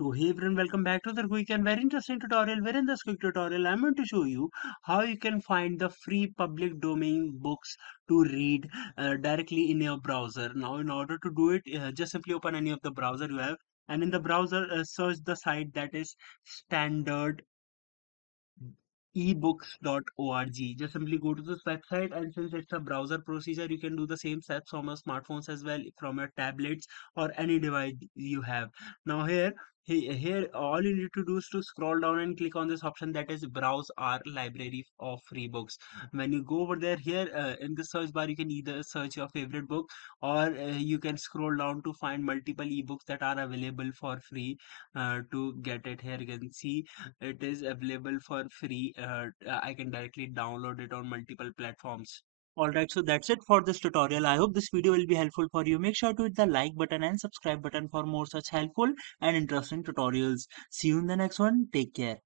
So hey everyone, welcome back to the quick and very interesting tutorial. Where in this quick tutorial I'm going to show you how you can find the free public domain books to read directly in your browser. Now in order to do it, just simply open any of the browser you have, and in the browser search the site that is standard ebooks.org. Just simply go to this website, and since it's a browser procedure, you can do the same steps from your smartphones as well, from your tablets or any device you have. Now here all you need to do is to scroll down and click on this option that is browse our library of free books. When you go over there, here in the search bar, you can either search your favorite book, or you can scroll down to find multiple ebooks that are available for free. To get it, here you can see it is available for free. I can directly download it on multiple platforms. Alright, so that's it for this tutorial. I hope this video will be helpful for you. Make sure to hit the like button and subscribe button for more such helpful and interesting tutorials. See you in the next one. Take care.